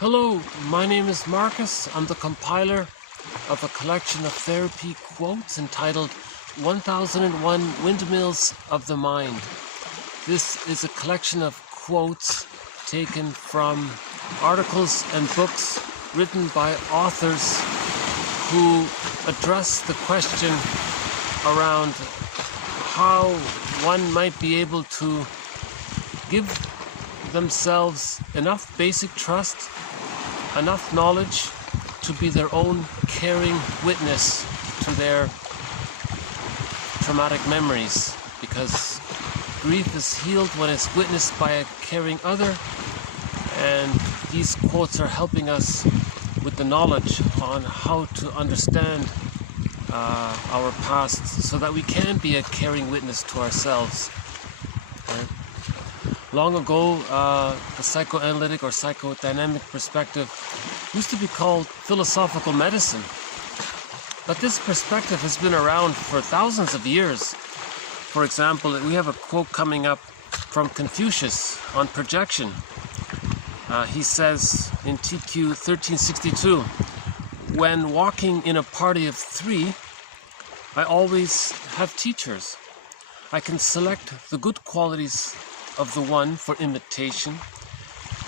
Hello, my name is Marcus. I'm the compiler of a collection of therapy quotes entitled 1001 Windmills of the Mind. This is a collection of quotes taken from articles and books written by authors who address the question around how one might be able to give themselves enough basic trust, enough knowledge to be their own caring witness to their traumatic memories, because grief is healed when it's witnessed by a caring other, and these quotes are helping us with the knowledge on how to understand our past so that we can be a caring witness to ourselves. Long ago, the psychoanalytic or psychodynamic perspective used to be called philosophical medicine. But this perspective has been around for thousands of years. For example, we have a quote coming up from Confucius on projection. He says in TQ 1362, "When walking in a party of 3, I always have teachers. I can select the good qualities of the one for imitation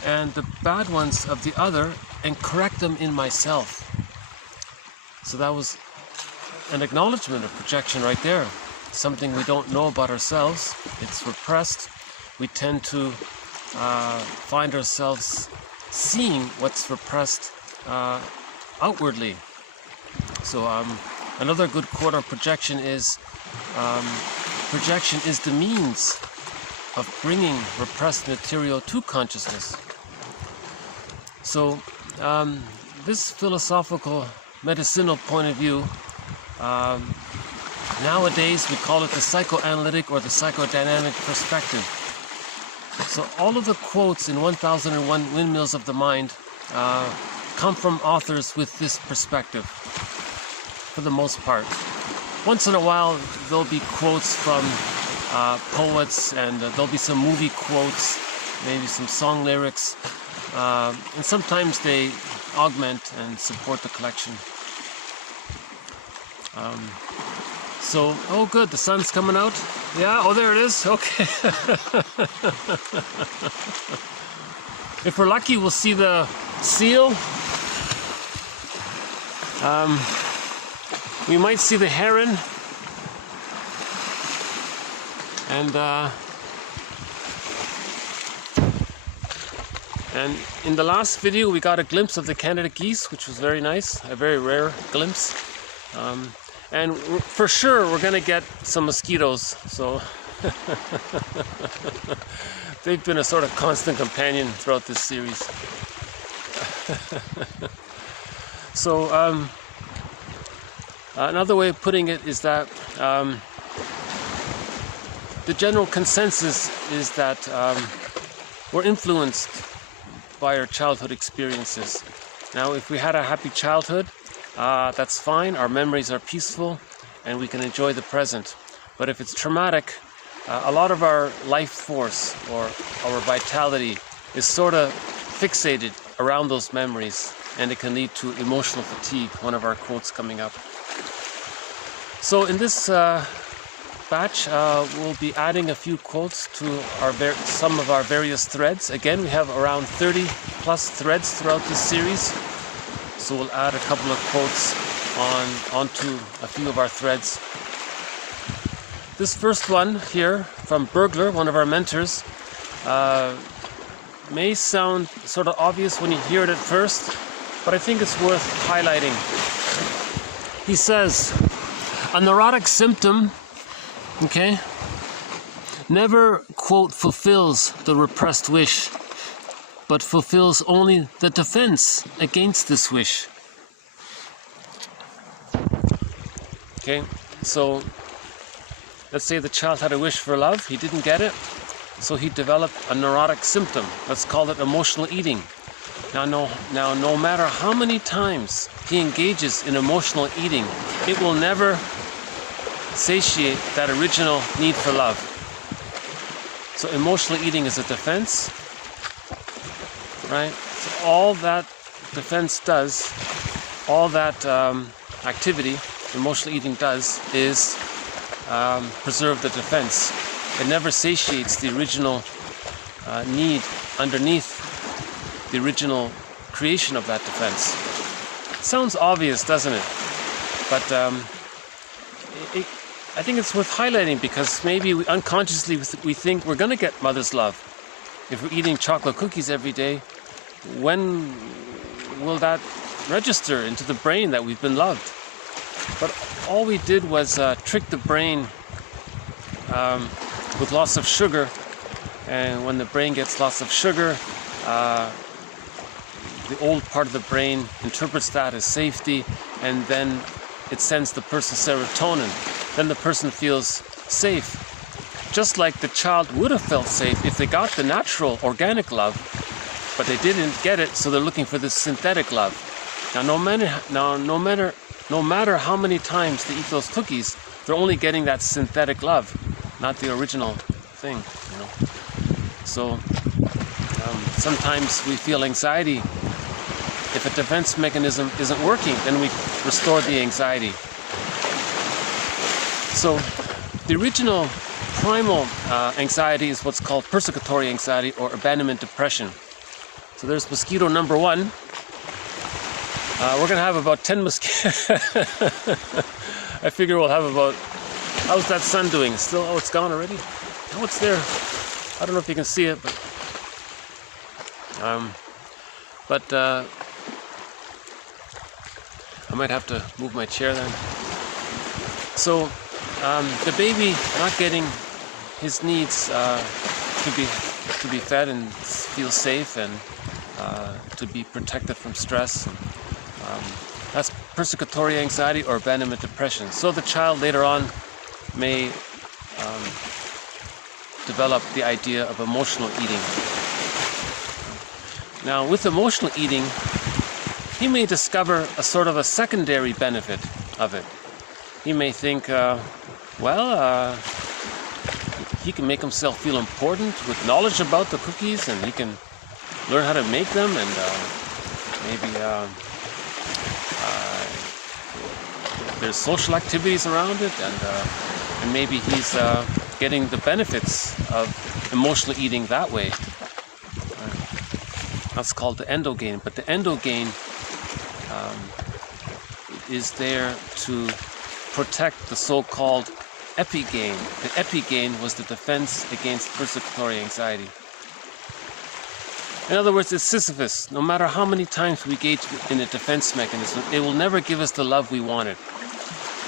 and the bad ones of the other and correct them in myself." So that was an acknowledgement of projection right there. Something we don't know about ourselves. It's repressed. We tend to find ourselves seeing what's repressed outwardly. So another good quote on projection is, projection is the means of bringing repressed material to consciousness. So this philosophical medicinal point of view, nowadays we call it the psychoanalytic or the psychodynamic perspective. So all of the quotes in 1001 Windmills of the Mind come from authors with this perspective, for the most part. Once in a while there'll be quotes from poets, and there'll be some movie quotes, maybe some song lyrics, and sometimes they augment and support the collection. Oh good, the sun's coming out. Yeah, oh there it is, okay. If we're lucky, we'll see the seal. We might see the heron. And in the last video we got a glimpse of the Canada geese, which was very nice, a very rare glimpse. And for sure we're going to get some mosquitoes, so they've been a sort of constant companion throughout this series. So another way of putting it is that the general consensus is that we're influenced by our childhood experiences. Now, if we had a happy childhood, that's fine, our memories are peaceful, and we can enjoy the present. But if it's traumatic, a lot of our life force or our vitality is sort of fixated around those memories, and it can lead to emotional fatigue, one of our quotes coming up. So in this batch, we'll be adding a few quotes to some of our various threads. Again, we have around 30 plus threads throughout this series, so we'll add a couple of quotes onto a few of our threads. This first one here from Bergler, one of our mentors, may sound sort of obvious when you hear it at first, but I think it's worth highlighting. He says, "A neurotic symptom, okay, never, quote, fulfills the repressed wish, but fulfills only the defense against this wish." Okay, so let's say the child had a wish for love, he didn't get it, so he developed a neurotic symptom. Let's call it emotional eating. Now, no matter how many times he engages in emotional eating, it will never satiate that original need for love. So emotional eating is a defense, right? So all that defense does, all that activity emotional eating does is preserve the defense. It never satiates the original need underneath the original creation of that defense. It sounds obvious, doesn't it? But I think it's worth highlighting, because maybe unconsciously we think we're going to get mother's love. If we're eating chocolate cookies every day, when will that register into the brain that we've been loved? But all we did was trick the brain with lots of sugar, and when the brain gets lots of sugar, the old part of the brain interprets that as safety, and then it sends the person serotonin. Then the person feels safe, just like the child would have felt safe if they got the natural organic love, but they didn't get it, so they're looking for this synthetic love. Now no matter how many times they eat those cookies, they're only getting that synthetic love, not the original thing, you know. So sometimes we feel anxiety. If a defense mechanism isn't working, then we restore the anxiety. So the original primal anxiety is what's called persecutory anxiety or abandonment depression. So there's mosquito number one. We're going to have about 10 mosquitoes. I figure we'll have about... How's that sun doing? Still? Oh, it's gone already? Oh, it's there. I don't know if you can see it, but I might have to move my chair then. So the baby not getting his needs to be fed and feel safe, and to be protected from stress. That's persecutory anxiety or abandonment depression. So the child later on may develop the idea of emotional eating. Now, with emotional eating, he may discover a sort of a secondary benefit of it. He may think, he can make himself feel important with knowledge about the cookies, and he can learn how to make them, and maybe there's social activities around it, and maybe he's getting the benefits of emotional eating that way. That's called the endogain. But the endogain is there to protect the so-called epigain. The epigain was the defense against persecutory anxiety. In other words, it's Sisyphus. No matter how many times we engage in a defense mechanism, it will never give us the love we wanted.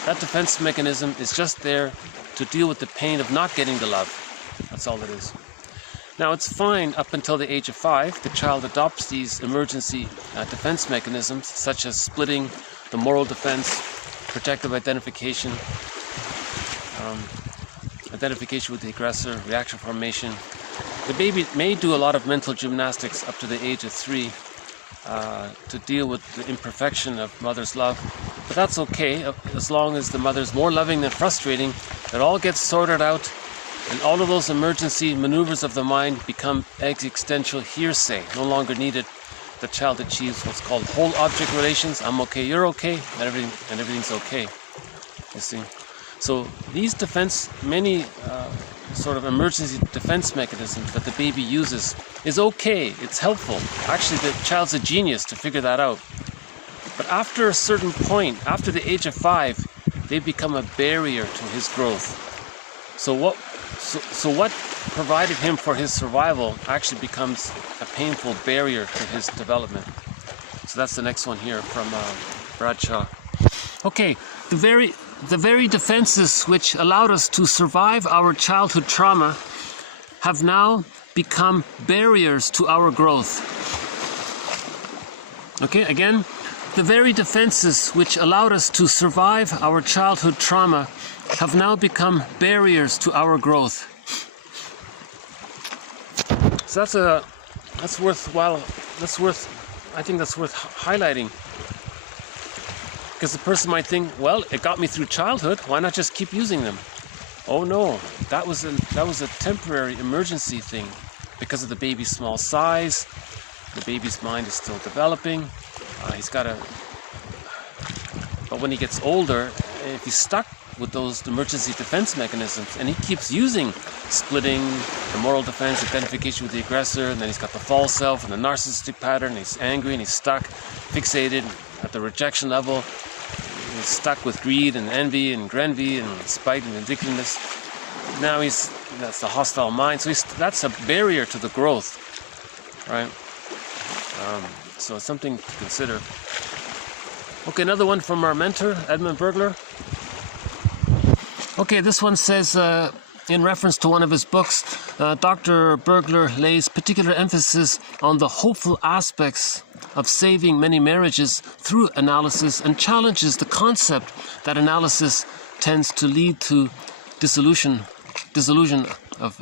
That defense mechanism is just there to deal with the pain of not getting the love. That's all it is. Now, it's fine up until the age of 5. The child adopts these emergency defense mechanisms, such as splitting, the moral defense, protective identification, identification with the aggressor, reaction formation. The baby may do a lot of mental gymnastics up to the age of 3 to deal with the imperfection of mother's love. But that's okay, as long as the mother's more loving than frustrating. It all gets sorted out, and all of those emergency maneuvers of the mind become existential hearsay, no longer needed. The child achieves what's called whole object relations. I'm okay, you're okay, and everything's okay. You see? So these many sort of emergency defense mechanisms that the baby uses is okay, it's helpful. Actually, the child's a genius to figure that out. But after a certain point, after the age of 5, they become a barrier to his growth. So what provided him for his survival actually becomes a painful barrier to his development. So that's the next one here from Bradshaw. Okay, the very defenses which allowed us to survive our childhood trauma have now become barriers to our growth. Okay, again, the very defenses which allowed us to survive our childhood trauma have now become barriers to our growth. So I think that's worth highlighting. Because the person might think, well, it got me through childhood, why not just keep using them? Oh no, that was a temporary emergency thing because of the baby's small size, The baby's mind is still developing. But when he gets older, if he's stuck with those emergency defense mechanisms, and he keeps using splitting, the moral defense, identification with the aggressor, and then he's got the false self and the narcissistic pattern, he's angry and he's stuck, fixated at the rejection level, he's stuck with greed and envy and grenvy and spite and vindictiveness. Now that's the hostile mind, so that's a barrier to the growth, right? So it's something to consider. Okay, another one from our mentor, Edmund Bergler. Okay, this one says, in reference to one of his books, Dr. Bergler lays particular emphasis on the hopeful aspects of saving many marriages through analysis and challenges the concept that analysis tends to lead to dissolution of,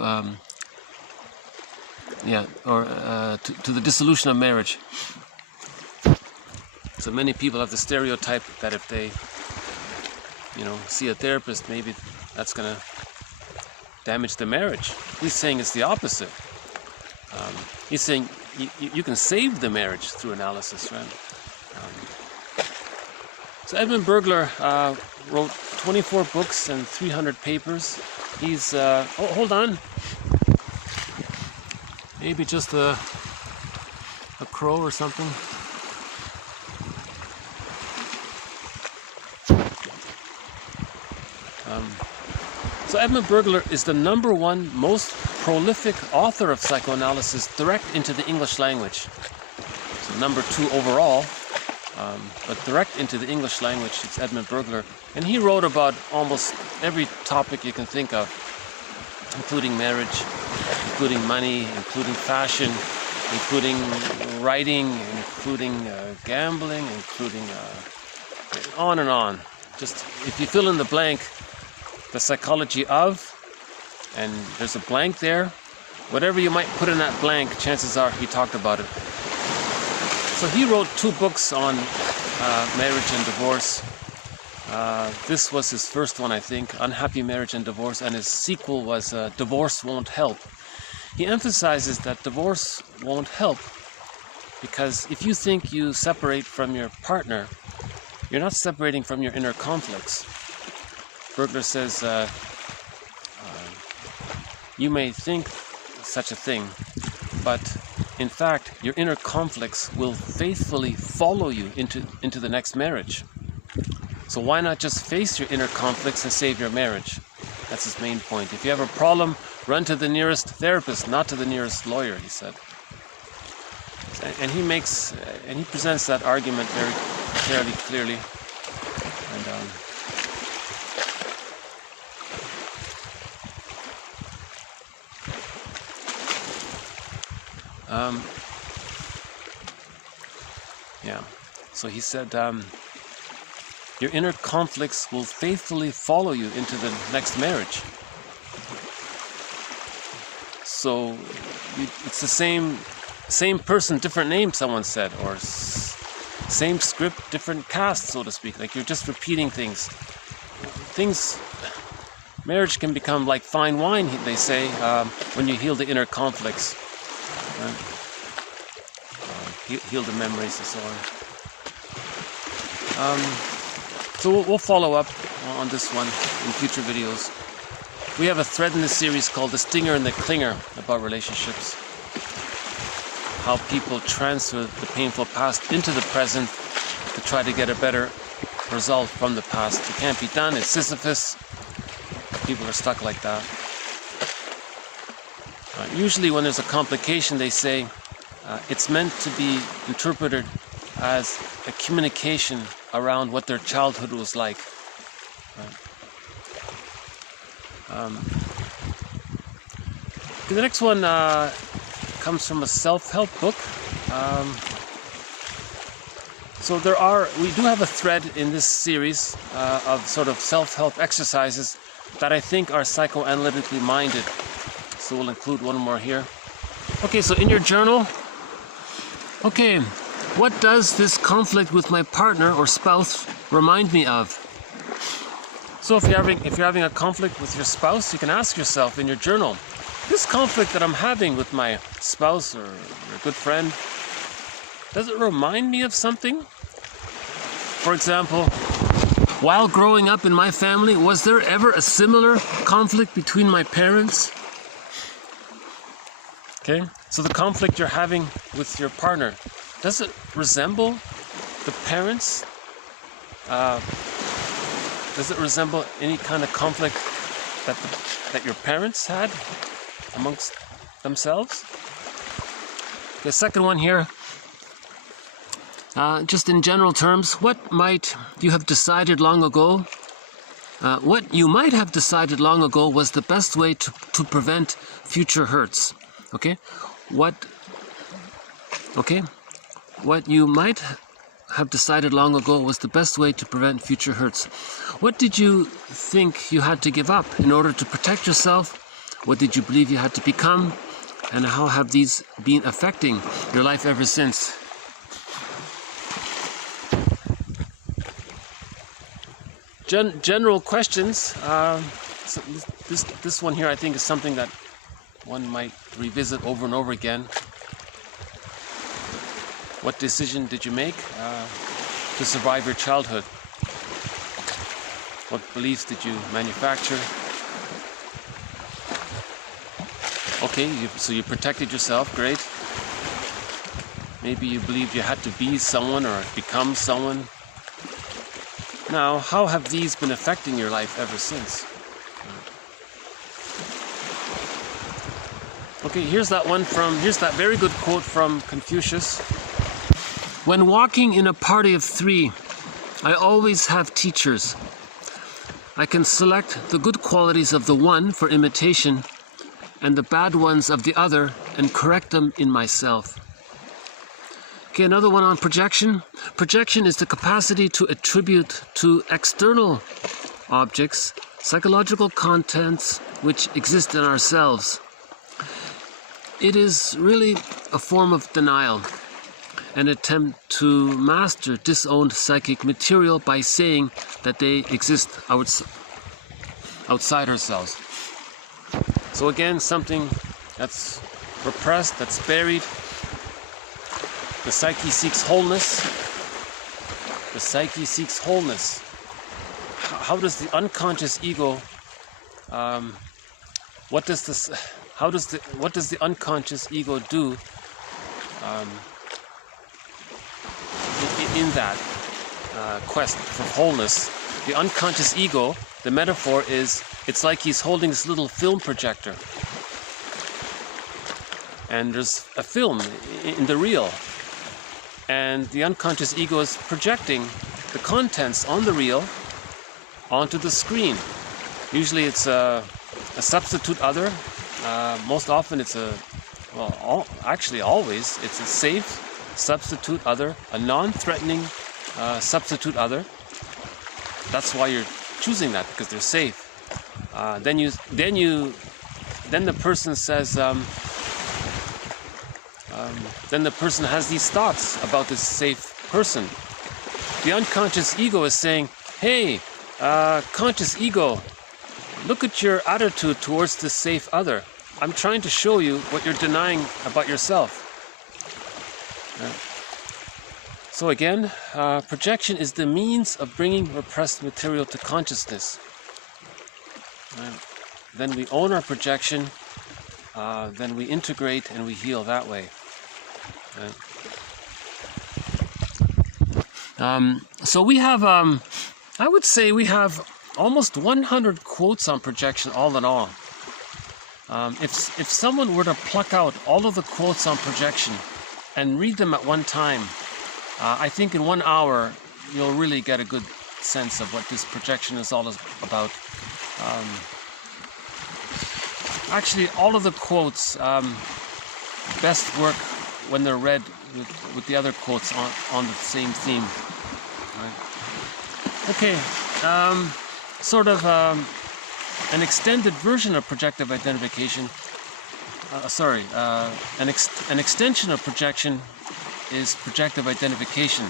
to the dissolution of marriage. So many people have the stereotype that if they, see a therapist, maybe that's going to damage the marriage. He's saying it's the opposite. He's saying you can save the marriage through analysis, right? So Edmund Bergler wrote 24 books and 300 papers. He's, hold on. Maybe just a crow or something. So Edmund Bergler is the #1 most prolific author of psychoanalysis direct into the English language. So #2 overall, but direct into the English language, it's Edmund Bergler. And he wrote about almost every topic you can think of, including marriage, including money, including fashion, including writing, including gambling, including on and on. Just if you fill in the blank, the psychology of, and there's a blank there, whatever you might put in that blank, chances are he talked about it. So he wrote 2 books on marriage and divorce. This was his first one, I think, Unhappy Marriage and Divorce, and his sequel was Divorce Won't Help. He emphasizes that divorce won't help because if you think you separate from your partner, you're not separating from your inner conflicts. Bergler says, you may think such a thing, but in fact, your inner conflicts will faithfully follow you into the next marriage. So why not just face your inner conflicts and save your marriage? That's his main point. If you have a problem, run to the nearest therapist, not to the nearest lawyer, he said. And he presents that argument very fairly clearly. And so he said, your inner conflicts will faithfully follow you into the next marriage. So it's the same person, different name, someone said, or same script, different cast, so to speak. Like you're just repeating things. Marriage can become like fine wine, they say, when you heal the inner conflicts. Heal the memories and so on. So we'll follow up on this one in future videos. We have a thread in this series called The Stinger and the Clinger about relationships. How people transfer the painful past into the present to try to get a better result from the past. It can't be done, it's Sisyphus. People are stuck like that. Usually when there's a complication, they say it's meant to be interpreted as a communication around what their childhood was like. The next one comes from a self-help book. So we do have a thread in this series of sort of self-help exercises that I think are psychoanalytically minded. So we'll include one more here. Okay, so in your journal, okay, what does this conflict with my partner or spouse remind me of? So if you're having a conflict with your spouse, you can ask yourself in your journal, this conflict that I'm having with my spouse or a good friend, does it remind me of something? For example, while growing up in my family, was there ever a similar conflict between my parents? Okay, so the conflict you're having with your partner, does it resemble the parents? Does it resemble any kind of conflict that your parents had amongst themselves? The second one here, just in general terms, what might you have decided long ago? What you might have decided long ago was the best way to prevent future hurts. Okay? What you might have decided long ago was the best way to prevent future hurts. What did you think you had to give up in order to protect yourself? What did you believe you had to become? And how have these been affecting your life ever since? General questions. So this one here, I think, is something that one might revisit over and over again. What decision did you make to survive your childhood? What beliefs did you manufacture? Okay, so you protected yourself, great. Maybe you believed you had to be someone or become someone. Now, how have these been affecting your life ever since? Okay, here's that very good quote from Confucius. When walking in a party of 3, I always have teachers. I can select the good qualities of the one for imitation and the bad ones of the other and correct them in myself. Okay, another one on projection. Projection is the capacity to attribute to external objects psychological contents which exist in ourselves. It is really a form of denial, an attempt to master disowned psychic material by saying that they exist outside ourselves. So again, something that's repressed, that's buried. The psyche seeks wholeness. The psyche seeks wholeness. How does the unconscious ego? What does the unconscious ego do in that quest for wholeness? The unconscious ego, the metaphor is, it's like he's holding this little film projector, and there's a film in the reel, and the unconscious ego is projecting the contents on the reel onto the screen. Usually it's a substitute other. Most often it's always it's a safe substitute other, a non-threatening substitute other. That's why you're choosing that, because they're safe. Then the person says, then the person has these thoughts about this safe person. The unconscious ego is saying, hey, conscious ego, look at your attitude towards this safe other. I'm trying to show you what you're denying about yourself. So again, projection is the means of bringing repressed material to consciousness. Then we own our projection, then we integrate and we heal that way. So we have, I would say we have almost 100 quotes on projection all in all. If someone were to pluck out all of the quotes on projection and read them at one time, I think in 1 hour you'll really get a good sense of what this projection is all about. Actually, all of the quotes best work when they're read with the other quotes on the same theme. Right. Okay, sort of an extended version of projective identification. An extension of projection is projective identification.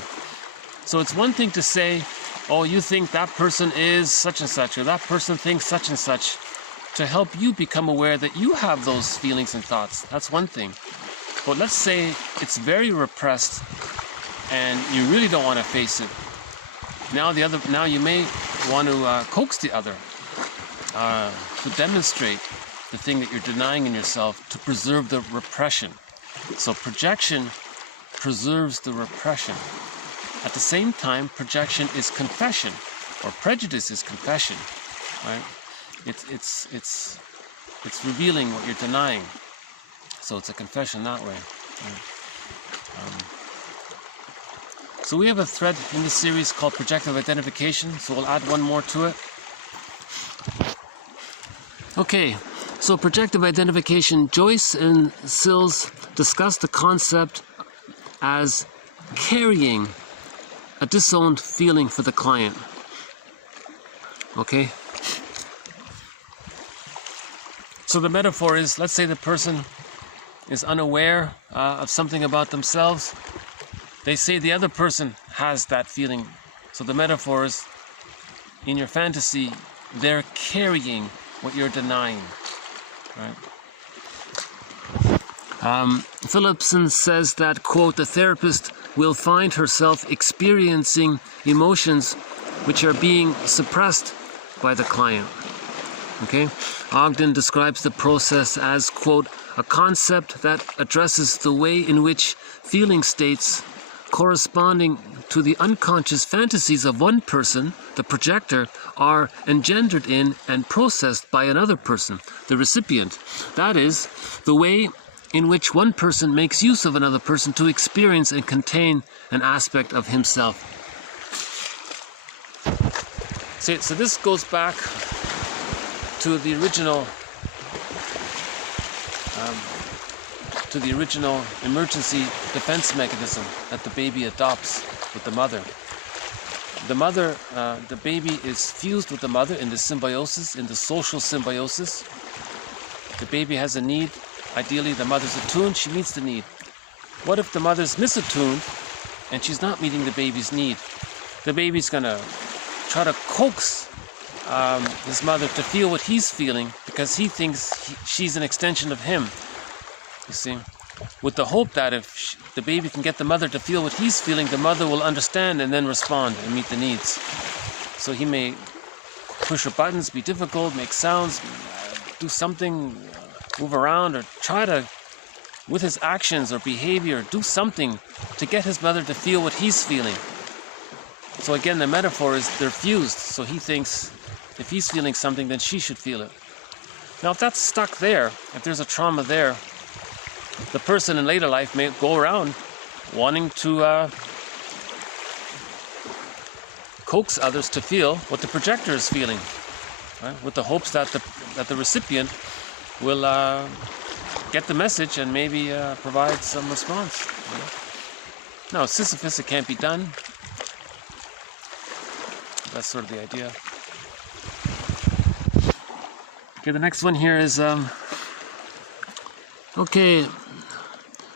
So it's one thing to say, oh, you think that person is such and such, or that person thinks such and such, to help you become aware that you have those feelings and thoughts. That's one thing. But let's say it's very repressed and you really don't want to face it, now you may want to coax the other to demonstrate the thing that you're denying in yourself, to preserve the repression. So projection preserves the repression. At the same time, projection is confession, or prejudice is confession, right? It's revealing what you're denying. So it's a confession that way. Right? So we have a thread in this series called projective identification, so we'll add one more to it. Okay, so projective identification, Joyce and Sills discuss the concept as carrying a disowned feeling for the client. Okay? So the metaphor is, let's say the person is unaware of something about themselves. They say the other person has that feeling. So the metaphor is, in your fantasy, they're carrying what you're denying, right? Phillipson says that, quote, the therapist will find herself experiencing emotions which are being suppressed by the client. Okay? Ogden describes the process as, quote, a concept that addresses the way in which feeling states corresponding to the unconscious fantasies of one person, the projector, are engendered in and processed by another person, the recipient. That is, the way in which one person makes use of another person to experience and contain an aspect of himself. So this goes back to the original emergency defense mechanism that the baby adopts with the mother. The baby is fused with the mother in the symbiosis, in the social symbiosis. The baby has a need. Ideally, the mother's attuned, she meets the need. What if the mother's misattuned and she's not meeting the baby's need? The baby's gonna try to coax his mother to feel what he's feeling because he thinks she's an extension of him. You see, with the hope that if the baby can get the mother to feel what he's feeling, the mother will understand and then respond and meet the needs. So he may push her buttons, be difficult, make sounds, do something, move around, or try to, with his actions or behavior, do something to get his mother to feel what he's feeling. So again, the metaphor is they're fused. So he thinks if he's feeling something, then she should feel it. Now, if that's stuck there, if there's a trauma there, the person in later life may go around wanting to coax others to feel what the projector is feeling, right? With the hopes that the recipient will get the message and maybe provide some response. Right? Now, Sisyphus, it can't be done. That's sort of the idea. Okay, the next one here is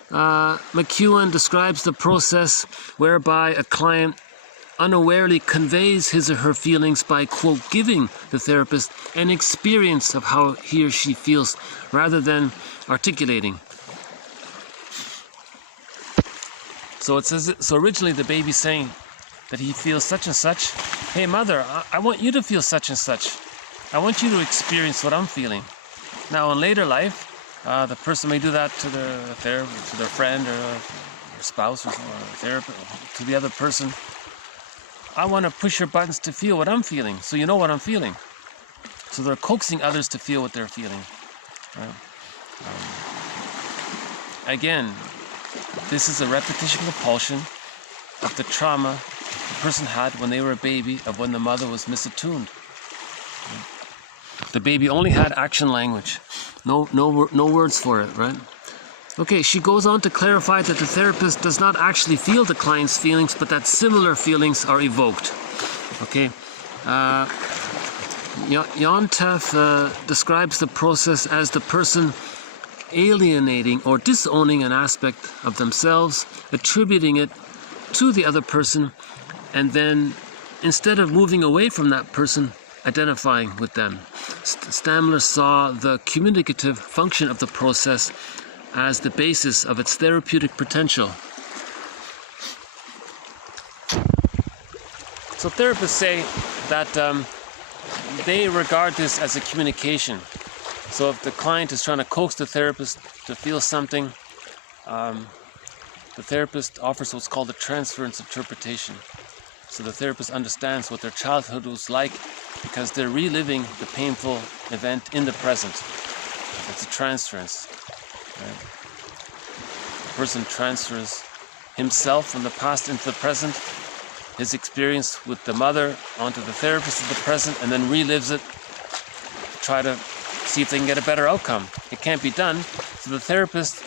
McEwen describes the process whereby a client unawarely conveys his or her feelings by, quote, giving the therapist an experience of how he or she feels rather than articulating. So it says, so originally the baby's saying that he feels such and such. Hey mother, I want you to feel such and such. I want you to experience what I'm feeling. Now in later life, the person may do that to their therapist, to their friend or their spouse or therapist, to the other person. I want to push your buttons to feel what I'm feeling, so you know what I'm feeling. So they're coaxing others to feel what they're feeling. Right? Again, this is a repetition compulsion of the trauma the person had when they were a baby, of when the mother was misattuned. The baby only had action language, no words for it, right? Okay, she goes on to clarify that the therapist does not actually feel the client's feelings, but that similar feelings are evoked. Okay, Yontef describes the process as the person alienating or disowning an aspect of themselves, attributing it to the other person, and then, instead of moving away from that person, identifying with them. Stamler saw the communicative function of the process as the basis of its therapeutic potential. So therapists say that they regard this as a communication. So if the client is trying to coax the therapist to feel something, the therapist offers what's called a transference interpretation. So the therapist understands what their childhood was like because they're reliving the painful event in the present. It's a transference. Right? The person transfers himself from the past into the present, his experience with the mother onto the therapist in the present, and then relives it to try to see if they can get a better outcome. It can't be done, so the therapist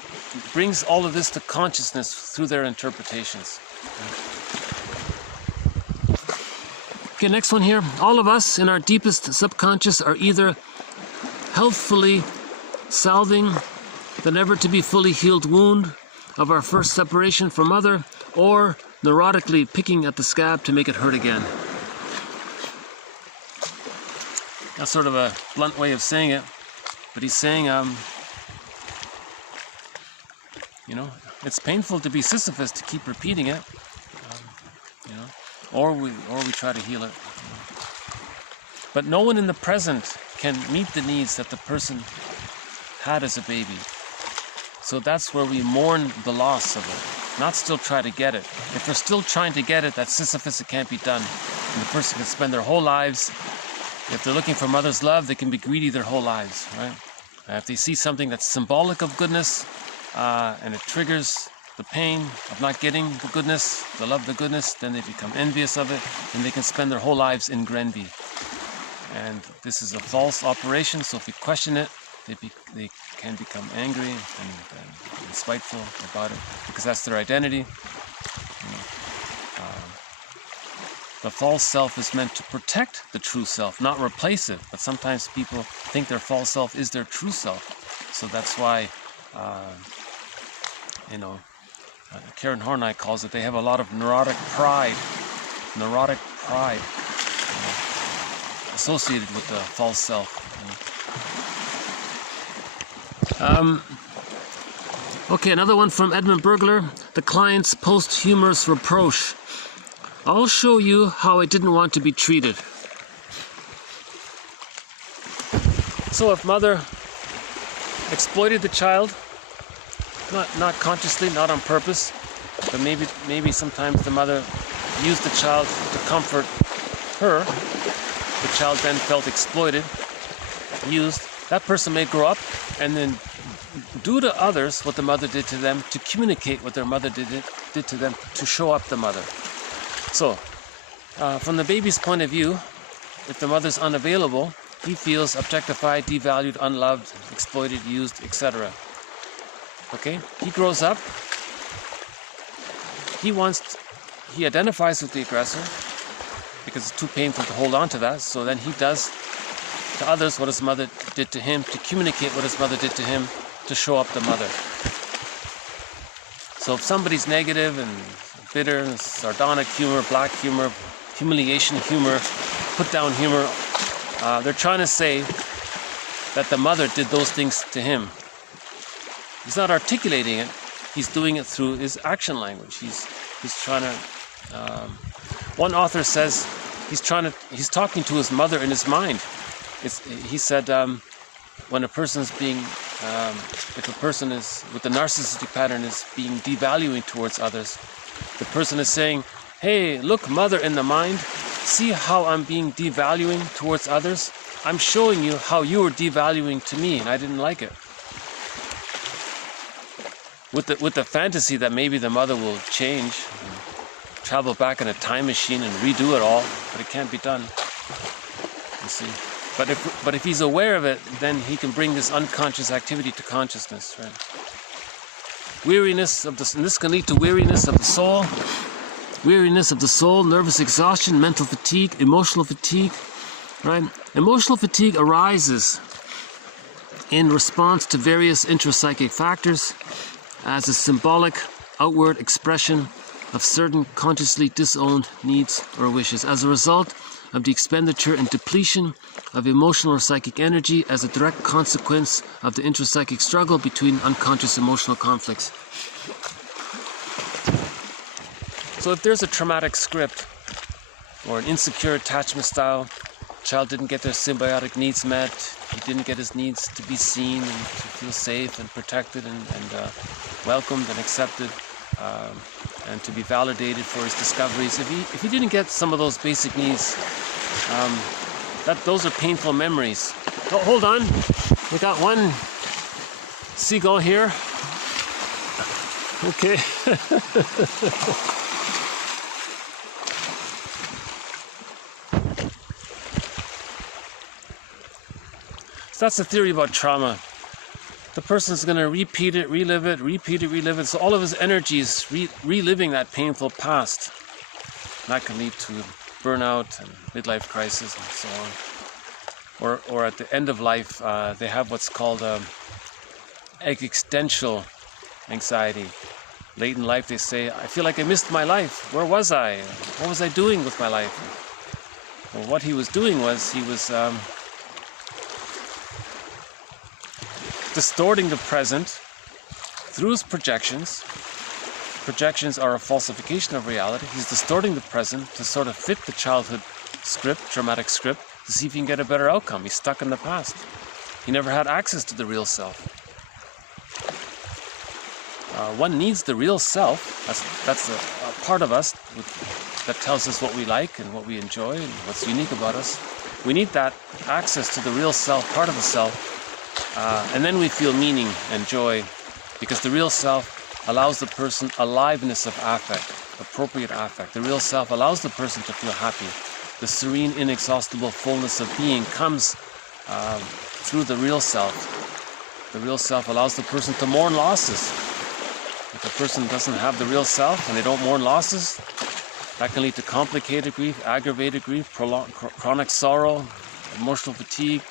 brings all of this to consciousness through their interpretations. Okay, next one here. All of us in our deepest subconscious are either healthfully salving the never to be fully healed wound of our first separation from mother, or neurotically picking at the scab to make it hurt again. That's sort of a blunt way of saying it, but he's saying, you know, it's painful to be Sisyphus to keep repeating it, you know, or we try to heal it. But no one in the present can meet the needs that the person had as a baby. So that's where we mourn the loss of it, not still try to get it. If we're still trying to get it, that's Sisyphus, it can't be done. And the person can spend their whole lives, if they're looking for mother's love, they can be greedy their whole lives, right? If they see something that's symbolic of goodness, and it triggers the pain of not getting the goodness, the love, the goodness, then they become envious of it, and they can spend their whole lives in Grenby. And this is a false operation, so if we question it, they can become angry and spiteful about it, because that's their identity. You know, the false self is meant to protect the true self, not replace it. But sometimes people think their false self is their true self. So that's why, you know, Karen Horney calls it, they have a lot of neurotic pride. Neurotic pride, you know, associated with the false self. Okay, another one from Edmund Bergler, the client's posthumous reproach. I'll show you how I didn't want to be treated. So if mother exploited the child, not consciously, not on purpose, but maybe sometimes the mother used the child to comfort her, the child then felt exploited, used, that person may grow up and then do to others what the mother did to them, to communicate what their mother did to them, to show up the mother. So, from the baby's point of view, if the mother's unavailable, he feels objectified, devalued, unloved, exploited, used, etc. Okay? He grows up, he identifies with the aggressor, because it's too painful to hold on to that, so then he does to others what his mother did to him, to communicate what his mother did to him, to show up the mother. So if somebody's negative and bitter, sardonic humor, black humor, humiliation humor, put down humor, they're trying to say that the mother did those things to him. He's not articulating it, he's doing it through his action language. He's trying to, one author says he's talking to his mother in his mind. He said, when a person's being, if a person is, with the narcissistic pattern, is being devaluing towards others, the person is saying, hey, look, mother in the mind, see how I'm being devaluing towards others? I'm showing you how you were devaluing to me, and I didn't like it. With the fantasy that maybe the mother will change, travel back in a time machine and redo it all, but it can't be done. You see. But if he's aware of it, then he can bring this unconscious activity to consciousness, right? Weariness of the, and this can lead to weariness of the soul, nervous exhaustion, mental fatigue, emotional fatigue, right? Emotional fatigue arises in response to various intrapsychic factors as a symbolic outward expression of certain consciously disowned needs or wishes, as a result of the expenditure and depletion of emotional or psychic energy as a direct consequence of the intrapsychic struggle between unconscious emotional conflicts. So if there's a traumatic script or an insecure attachment style. Child didn't get their symbiotic needs met. He didn't get his needs to be seen and to feel safe and protected and welcomed and accepted, and to be validated for his discoveries. If he didn't get some of those basic needs, those are painful memories. Oh, hold on, we got one seagull here. Okay. So that's the theory about trauma. The person's going to repeat it, relive it, repeat it, relive it. So all of his energy is reliving that painful past. That can lead to burnout and midlife crisis and so on. Or at the end of life, they have what's called existential anxiety. Late in life, they say, I feel like I missed my life. Where was I? What was I doing with my life? Well, what he was doing was he was distorting the present through his projections. Projections are a falsification of reality. He's distorting the present to sort of fit the childhood script, traumatic script, to see if he can get a better outcome. He's stuck in the past. He never had access to the real self. One needs the real self. That's a part of us that tells us what we like and what we enjoy and what's unique about us. We need that access to the real self, part of the self. And then we feel meaning and joy, because the real self allows the person aliveness of affect, appropriate affect. The real self allows the person to feel happy. The serene, inexhaustible fullness of being comes through the real self. The real self allows the person to mourn losses. If a person doesn't have the real self and they don't mourn losses, that can lead to complicated grief, aggravated grief, chronic sorrow, emotional fatigue,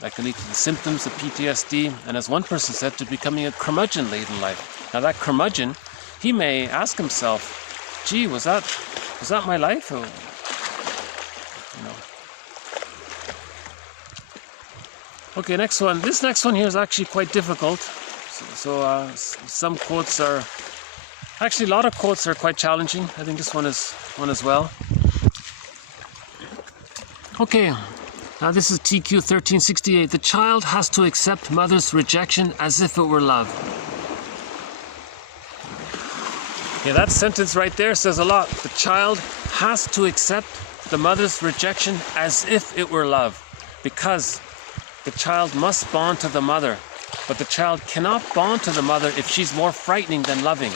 that can lead to the symptoms of PTSD, and as one person said, to becoming a curmudgeon late in life. Now that curmudgeon, he may ask himself, gee, was that my life? Or, Okay, next one. This next one here is actually quite difficult. So some quotes are, actually a lot of quotes are quite challenging. I think this one is one as well. Okay. Now this is TQ 1368. The child has to accept mother's rejection as if it were love. Yeah, that sentence right there says a lot. The child has to accept the mother's rejection as if it were love, because the child must bond to the mother, but the child cannot bond to the mother if she's more frightening than loving.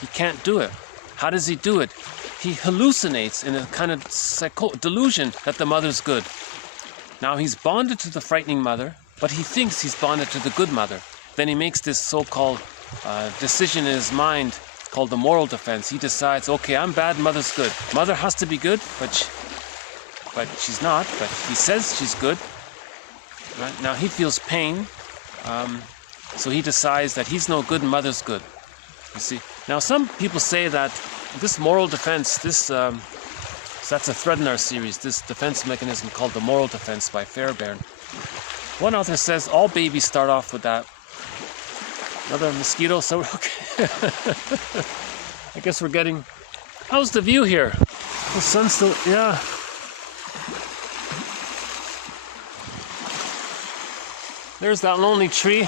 He can't do it. How does he do it? He hallucinates in a kind of delusion that the mother's good. Now he's bonded to the frightening mother, but he thinks he's bonded to the good mother. Then he makes this so-called decision in his mind called the moral defense. He decides, okay, I'm bad, mother's good. Mother has to be good, but she's not, but he says she's good. Right? Now he feels pain, so he decides that he's no good and mother's good. You see? Now some people say that this moral defense, that's a thread in our series, this defense mechanism called the moral defense by Fairbairn. One author says all babies start off with that. Another mosquito, so okay. I guess we're getting... How's the view here? The sun's still... yeah. There's that lonely tree.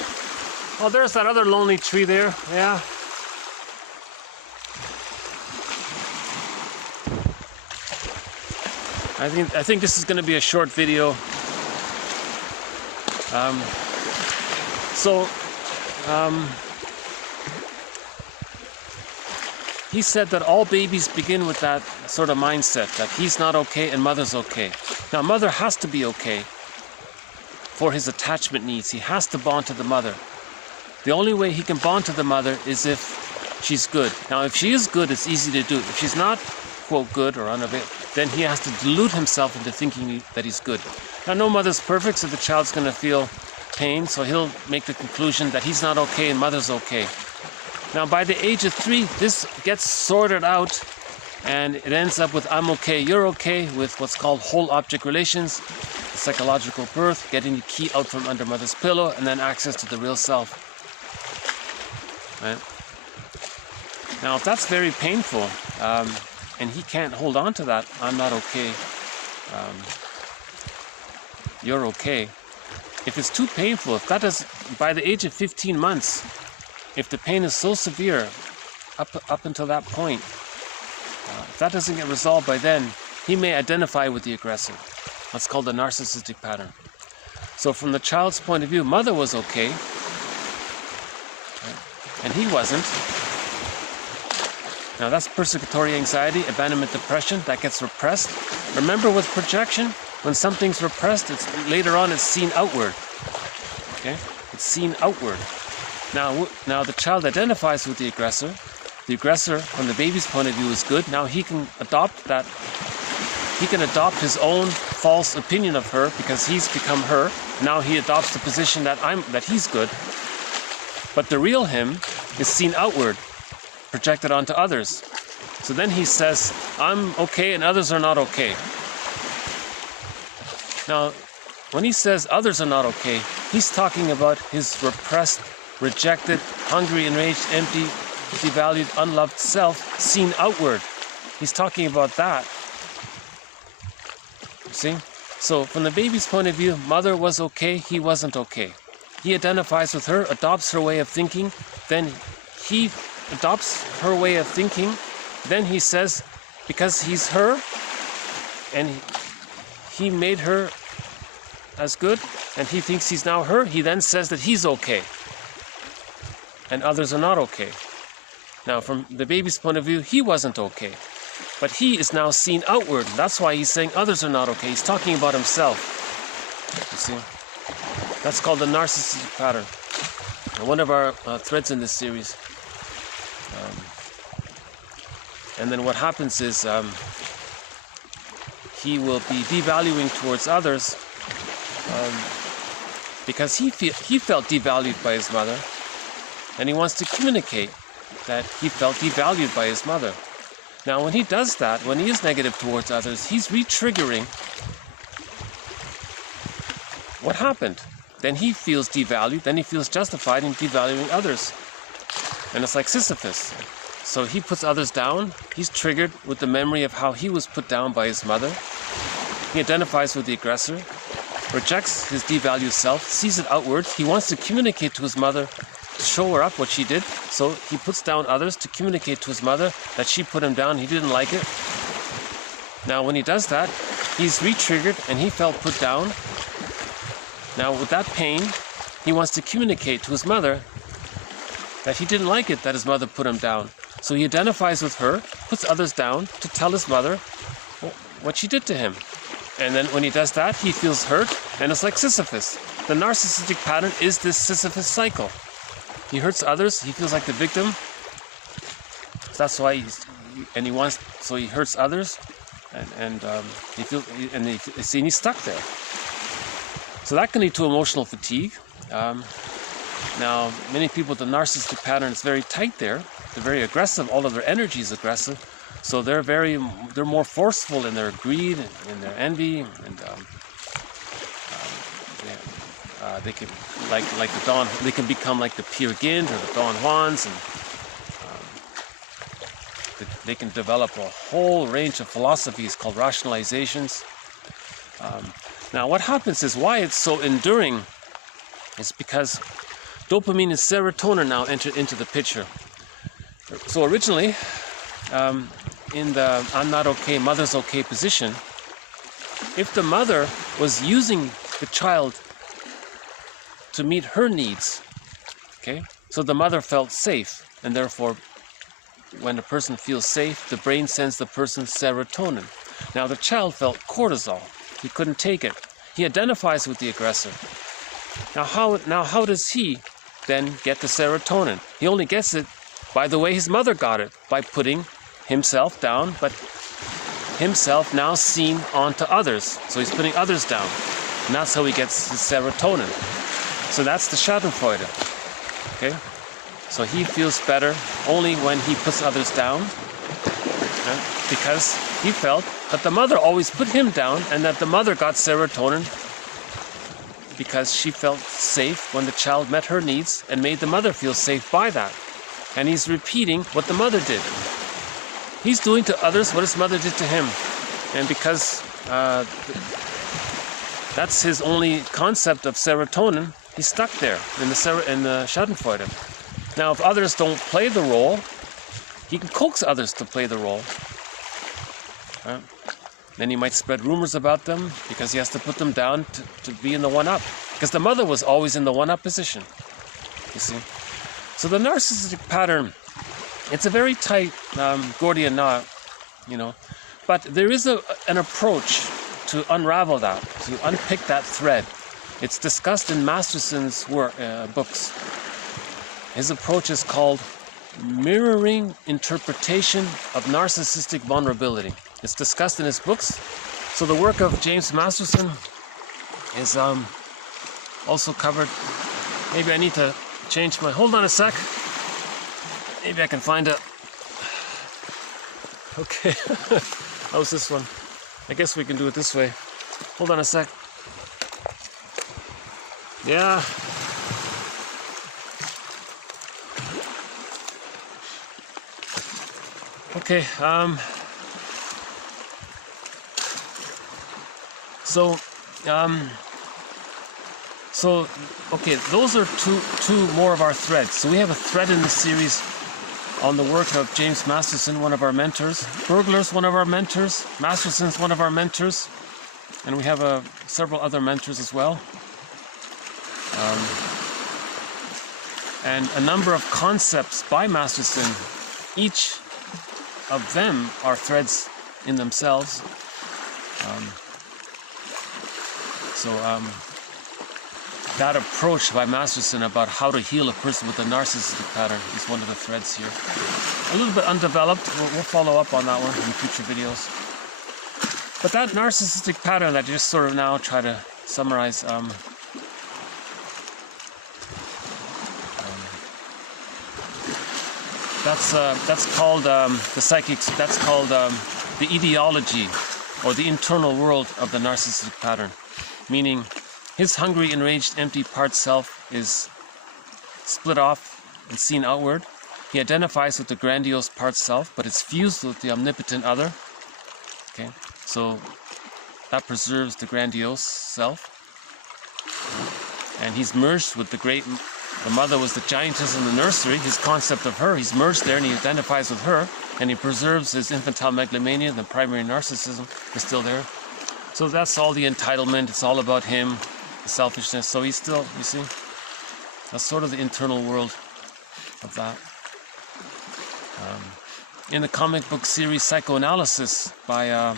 Oh, there's that other lonely tree there. Yeah. I think this is going to be a short video. He said that all babies begin with that sort of mindset, that he's not okay and mother's okay. Now, mother has to be okay for his attachment needs. He has to bond to the mother. The only way he can bond to the mother is if she's good. Now, if she is good, it's easy to do. If she's not, quote, good or unavailable, then he has to delude himself into thinking that he's good. Now, no mother's perfect, so the child's going to feel pain, so he'll make the conclusion that he's not okay and mother's okay. Now, by the age of 3, this gets sorted out, and it ends up with I'm okay, you're okay, with what's called whole object relations, psychological birth, getting the key out from under mother's pillow, and then access to the real self. Right? Now, if that's very painful, and he can't hold on to that, I'm not okay, you're okay. If it's too painful, if that is, by the age of 15 months, if the pain is so severe, up until that point, if that doesn't get resolved by then, he may identify with the aggressor. That's called the narcissistic pattern. So from the child's point of view, mother was okay, and he wasn't. Now that's persecutory anxiety, abandonment depression, that gets repressed. Remember with projection, when something's repressed, later on it's seen outward. Okay? It's seen outward. Now the child identifies with the aggressor. The aggressor, from the baby's point of view, is good. Now he can adopt that. He can adopt his own false opinion of her because he's become her. Now he adopts the position that he's good. But the real him is seen outward, projected onto others. So then he says, I'm okay and others are not okay. Now, when he says others are not okay, he's talking about his repressed, rejected, hungry, enraged, empty, devalued, unloved self seen outward. He's talking about that. You see? So from the baby's point of view, mother was okay, he wasn't okay. He identifies with her, adopts her way of thinking, then he adopts her way of thinking, then he says, because he's her, and he made her as good, and he thinks he's now her, he then says that he's okay, and others are not okay. Now, from the baby's point of view, he wasn't okay, but he is now seen outward. That's why he's saying others are not okay. He's talking about himself. You see? That's called the narcissistic pattern. One of our threads in this series. And then what happens is he will be devaluing towards others because he felt devalued by his mother, and he wants to communicate that he felt devalued by his mother. Now, when he does that, when he is negative towards others, he's re-triggering what happened. Then he feels devalued, then he feels justified in devaluing others. And it's like Sisyphus. So he puts others down, he's triggered with the memory of how he was put down by his mother. He identifies with the aggressor, rejects his devalued self, sees it outwards. He wants to communicate to his mother, to show her up what she did. So he puts down others to communicate to his mother that she put him down, he didn't like it. Now when he does that, he's re-triggered and he felt put down. Now with that pain, he wants to communicate to his mother that he didn't like it that his mother put him down. So he identifies with her, puts others down to tell his mother what she did to him. And then when he does that, he feels hurt, and it's like Sisyphus. The narcissistic pattern is this Sisyphus cycle. He hurts others, he feels like the victim. That's why he hurts others, and he's stuck there. So that can lead to emotional fatigue. Now, many people with the narcissistic pattern is very tight there. They're very aggressive. All of their energy is aggressive. So they're more forceful in their greed and in their envy, and they can they can become like the Peer Gynt or the Don Juans, and they can develop a whole range of philosophies called rationalizations. Now, what happens is why it's so enduring is because dopamine and serotonin now enter into the picture. So originally, in the I'm not okay, mother's okay position, if the mother was using the child to meet her needs, okay, so the mother felt safe, and therefore when a person feels safe, the brain sends the person serotonin. Now the child felt cortisol. He couldn't take it. He identifies with the aggressor. Now how does he then get the serotonin? He only gets it by the way his mother got it, by putting himself down, but himself now seen onto others. So he's putting others down. And that's how he gets his serotonin. So that's the Schadenfreude. Okay? So he feels better only when he puts others down, because he felt that the mother always put him down, and that the mother got serotonin because she felt safe when the child met her needs and made the mother feel safe by that. And he's repeating what the mother did. he's doing to others what his mother did to him. And because that's his only concept of serotonin, he's stuck there in the Schadenfreude. Now, if others don't play the role, he can coax others to play the role. Then he might spread rumors about them because he has to put them down to be in the one-up. Because the mother was always in the one-up position, you see. So the narcissistic pattern, it's a very tight Gordian knot, you know. But there is an approach to unravel that, to unpick that thread. It's discussed in Masterson's books. His approach is called mirroring interpretation of narcissistic vulnerability. It's discussed in his books. So the work of James Masterson is also covered. Maybe I need to change my, hold on a sec. Maybe I can find it. Okay, how's this one? I guess we can do it this way. Hold on a sec. Yeah. Okay, okay, those are two more of our threads. So we have a thread in the series on the work of James Masterson, one of our mentors. Bergler's one of our mentors. Masterson's one of our mentors. And we have several other mentors as well. And a number of concepts by Masterson. Each of them are threads in themselves. That approach by Masterson about how to heal a person with a narcissistic pattern is one of the threads here. A little bit undeveloped. We'll follow up on that one in future videos. But that narcissistic pattern that I just sort of now try to summarize, that's called the psychics. That's called the etiology or the internal world of the narcissistic pattern, meaning his hungry, enraged, empty part self is split off and seen outward. He identifies with the grandiose part self, but it's fused with the omnipotent other. Okay, so that preserves the grandiose self, and he's merged with the great. The mother was the giantess in the nursery. His concept of her, he's merged there, and he identifies with her, and he preserves his infantile megalomania. The primary narcissism is still there. So that's all the entitlement. It's all about him, the selfishness. So he's still, you see, that's sort of the internal world of that. In the comic book series Psychoanalysis by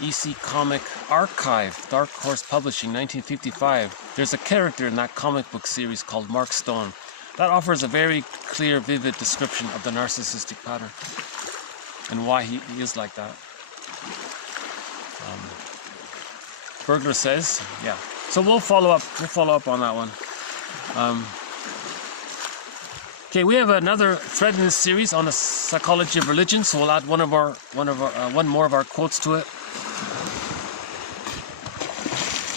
EC Comic Archive, Dark Horse Publishing, 1955, there's a character in that comic book series called Mark Stone that offers a very clear, vivid description of the narcissistic pattern and why he is like that. Bergler says, yeah. So we'll follow up on that one. Okay, we have another thread in this series on the psychology of religion, so we'll add one more of our quotes to it.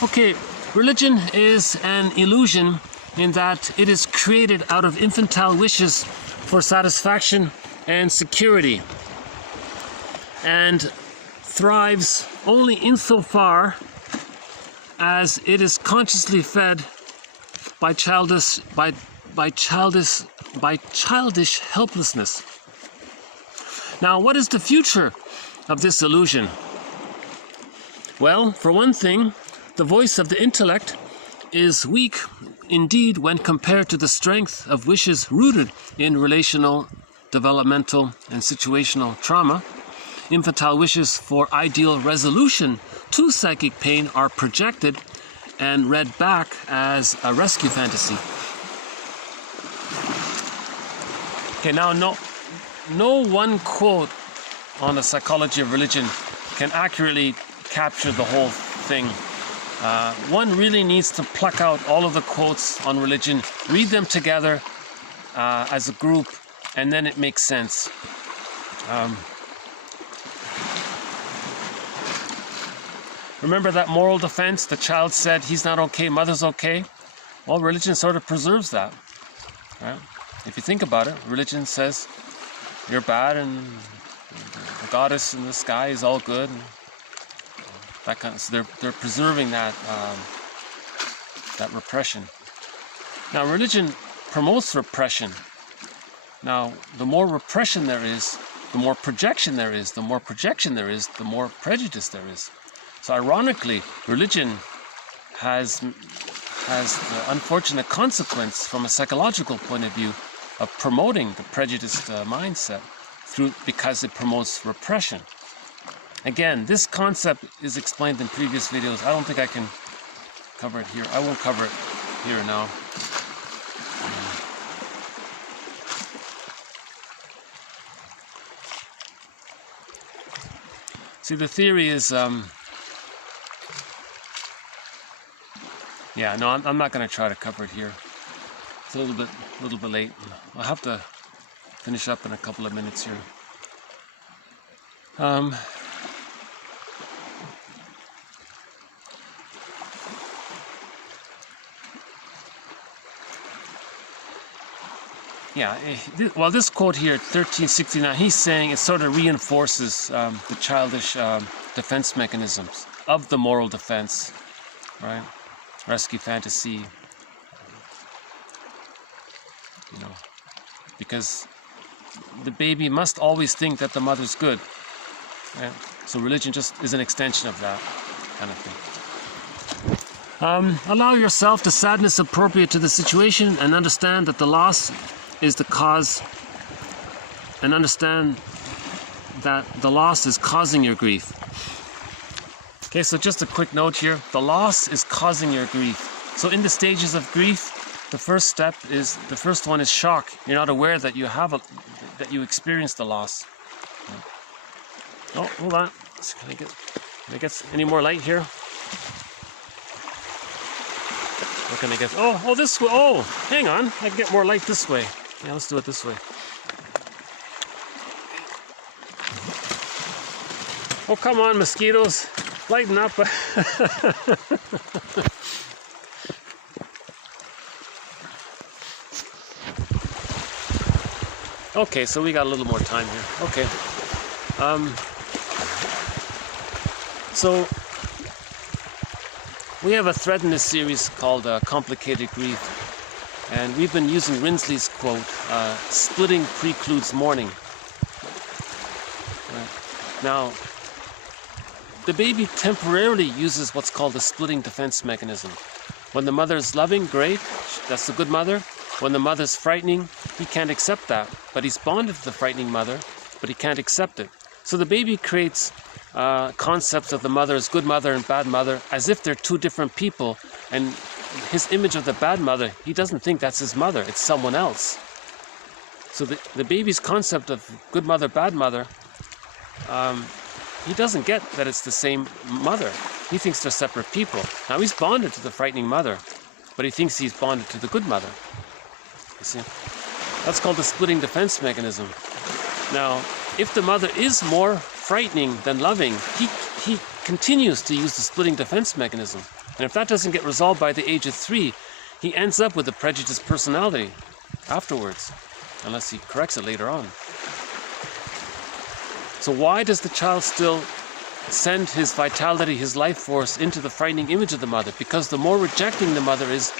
Okay, religion is an illusion in that it is created out of infantile wishes for satisfaction and security, and thrives only insofar as it is consciously fed by childish helplessness. Now, what is the future of this illusion? Well, for one thing, the voice of the intellect is weak indeed when compared to the strength of wishes rooted in relational, developmental, and situational trauma. Infantile wishes for ideal resolution to psychic pain are projected and read back as a rescue fantasy. Okay, now no one quote on the psychology of religion can accurately capture the whole thing. One really needs to pluck out all of the quotes on religion, read them together as a group, and then it makes sense. Remember that moral defense? The child said, he's not okay, mother's okay. Well, religion sort of preserves that. Right? If you think about it, religion says you're bad and goddess in the sky is all good. And that kind of, so they're preserving that that repression. Now religion promotes repression. Now the more repression there is, the more projection there is. The more projection there is, the more prejudice there is. So ironically, religion has the unfortunate consequence from a psychological point of view of promoting the prejudiced mindset because it promotes repression. Again, this concept is explained in previous videos. I don't think I can cover it here. I won't cover it here now. See, the theory is, yeah, no, I'm not going to try to cover it here. It's a little bit late. I'll have to finish up in a couple of minutes here. Yeah, well, this quote here, 1369, he's saying it sort of reinforces the childish defense mechanisms of the moral defense, right? Rescue fantasy, you know, because the baby must always think that the mother's good, right? So religion just is an extension of that kind of thing. Allow yourself the sadness appropriate to the situation and understand that the loss is the cause, and understand that the loss is causing your grief. Okay, so just a quick note here. The loss is causing your grief. So in the stages of grief, the first one is shock. You're not aware that that you experienced the loss. Oh, hold on. Can I get any more light here? What can I get? Oh, this way. Oh, hang on. I can get more light this way. Yeah, let's do it this way. Oh, come on, mosquitoes. Lighten up. Okay, so we got a little more time here. Okay. So we have a thread in this series called Complicated Grief. And we've been using Rinsley's quote, splitting precludes mourning. Right. Now, the baby temporarily uses what's called the splitting defense mechanism. When the mother is loving, great, that's the good mother. When the mother's frightening, he can't accept that. But he's bonded to the frightening mother, but he can't accept it. So the baby creates concepts of the mother as good mother and bad mother as if they're two different people, and his image of the bad mother, he doesn't think that's his mother, it's someone else. So the baby's concept of good mother, bad mother, he doesn't get that it's the same mother. He thinks they're separate people. Now he's bonded to the frightening mother, but he thinks he's bonded to the good mother. You see? That's called the splitting defense mechanism. Now, if the mother is more frightening than loving, he continues to use the splitting defense mechanism. And if that doesn't get resolved by the age of 3, he ends up with a prejudiced personality afterwards, unless he corrects it later on. So why does the child still send his vitality, his life force into the frightening image of the mother? Because the more rejecting the mother is,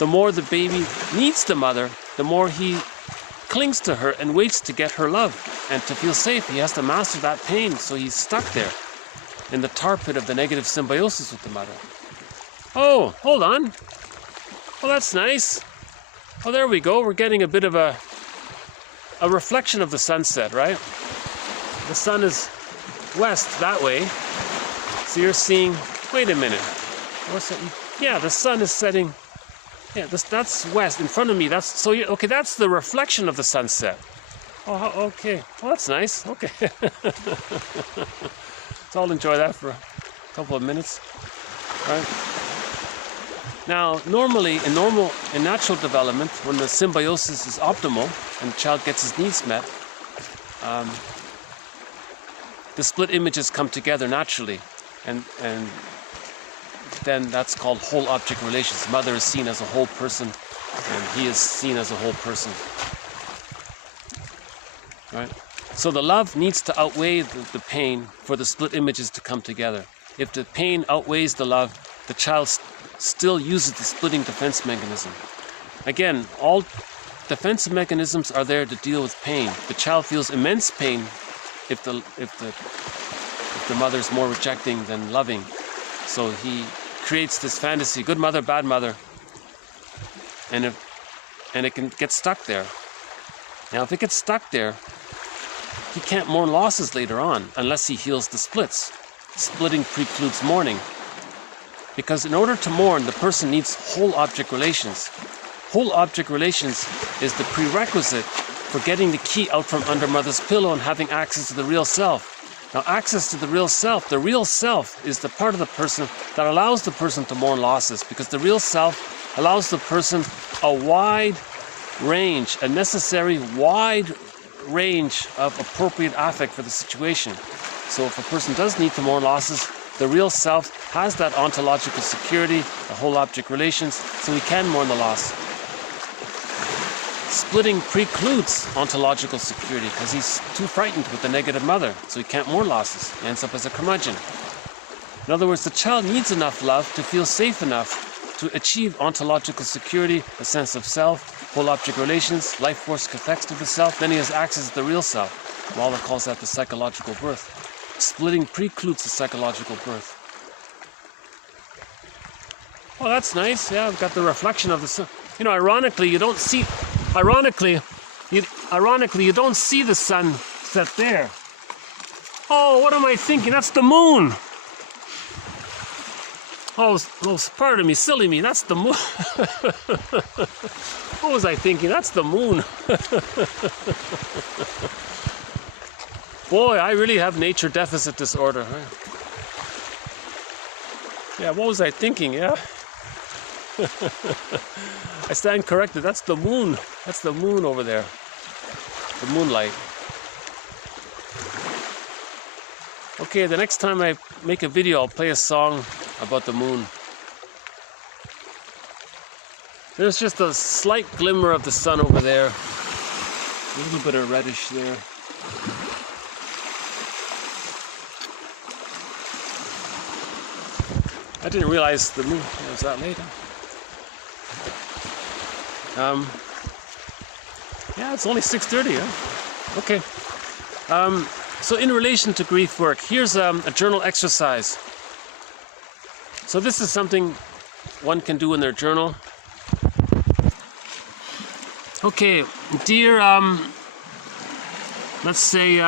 the more the baby needs the mother, the more he clings to her and waits to get her love. And to feel safe, he has to master that pain, so he's stuck there in the tar pit of the negative symbiosis with the mother. Oh, hold on. Well, that's nice. Oh, there we go. We're getting a bit of a reflection of the sunset, right? The sun is west that way. So you're seeing, wait a minute. What's that? Yeah, the sun is setting. Yeah, that's west in front of me. That's so. Okay, that's the reflection of the sunset. Oh, okay. Well, that's nice. Okay. So I'll enjoy that for a couple of minutes. Right. Now, normally, in natural development, when the symbiosis is optimal and the child gets his needs met, the split images come together naturally, and then that's called whole object relations. Mother is seen as a whole person, and he is seen as a whole person. Right? So the love needs to outweigh the pain for the split images to come together. If the pain outweighs the love, the child still uses the splitting defense mechanism. Again, all defense mechanisms are there to deal with pain. The child feels immense pain if the mother's more rejecting than loving. So he creates this fantasy, good mother, bad mother, and it can get stuck there. Now, if it gets stuck there, he can't mourn losses later on unless he heals the splits. Splitting precludes mourning. Because in order to mourn, the person needs whole object relations. Whole object relations is the prerequisite for getting the key out from under mother's pillow and having access to the real self. Now, access to the real self is the part of the person that allows the person to mourn losses, because the real self allows the person a wide range, a necessary wide range of appropriate affect for the situation. So if a person does need to mourn losses, the real self has that ontological security, the whole object relations, so he can mourn the loss. Splitting precludes ontological security because he's too frightened with the negative mother, so he can't mourn losses. He ends up as a curmudgeon. In other words, the child needs enough love to feel safe enough to achieve ontological security, a sense of self, whole object relations, life force cathexis of the self. Then he has access to the real self. Mahler calls that the psychological birth. Splitting precludes the psychological birth. Oh, that's nice. Yeah, I've got the reflection of the sun. You know, ironically, you don't see the sun set there. Oh, what am I thinking? That's the moon. Oh, pardon me, silly me. That's the moon. What was I thinking? That's the moon. Boy, I really have nature deficit disorder. Yeah, what was I thinking? Yeah. I stand corrected. That's the moon. That's the moon over there. The moonlight. Okay, the next time I make a video, I'll play a song about the moon. There's just a slight glimmer of the sun over there. A little bit of reddish there. I didn't realize the moon was that late. Yeah, it's only 6:30. Huh? Okay. So in relation to grief work, here's a journal exercise. So this is something one can do in their journal. Okay, dear, let's say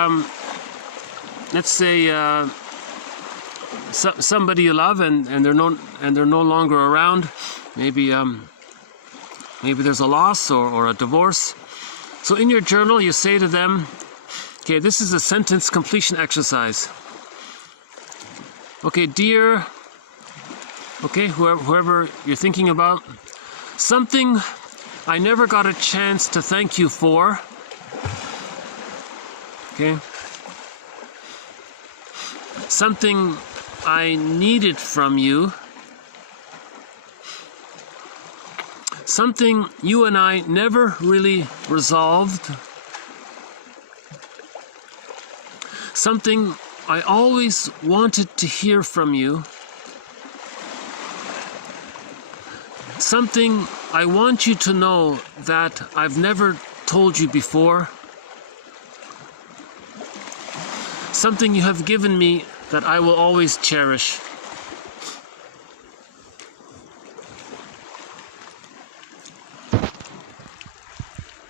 somebody you love and they're no longer around. Maybe there's a loss or a divorce. So in your journal, you say to them, okay, this is a sentence completion exercise. Okay, dear, okay, whoever you're thinking about, something I never got a chance to thank you for. Okay. Something I needed from you. Something you and I never really resolved. Something I always wanted to hear from you. Something I want you to know that I've never told you before. Something you have given me that I will always cherish.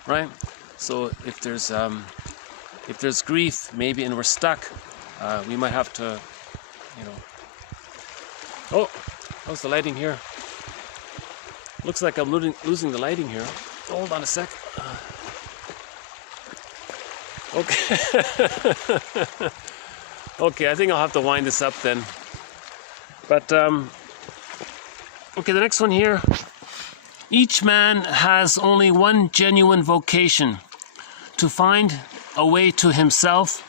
Right? So if there's grief, maybe, and we're stuck, we might have to, you know. Oh, how's the lighting here? Looks like I'm losing the lighting here. Hold on a sec. Okay. Okay, I think I'll have to wind this up then. But, okay, the next one here. Each man has only one genuine vocation, to find a way to himself.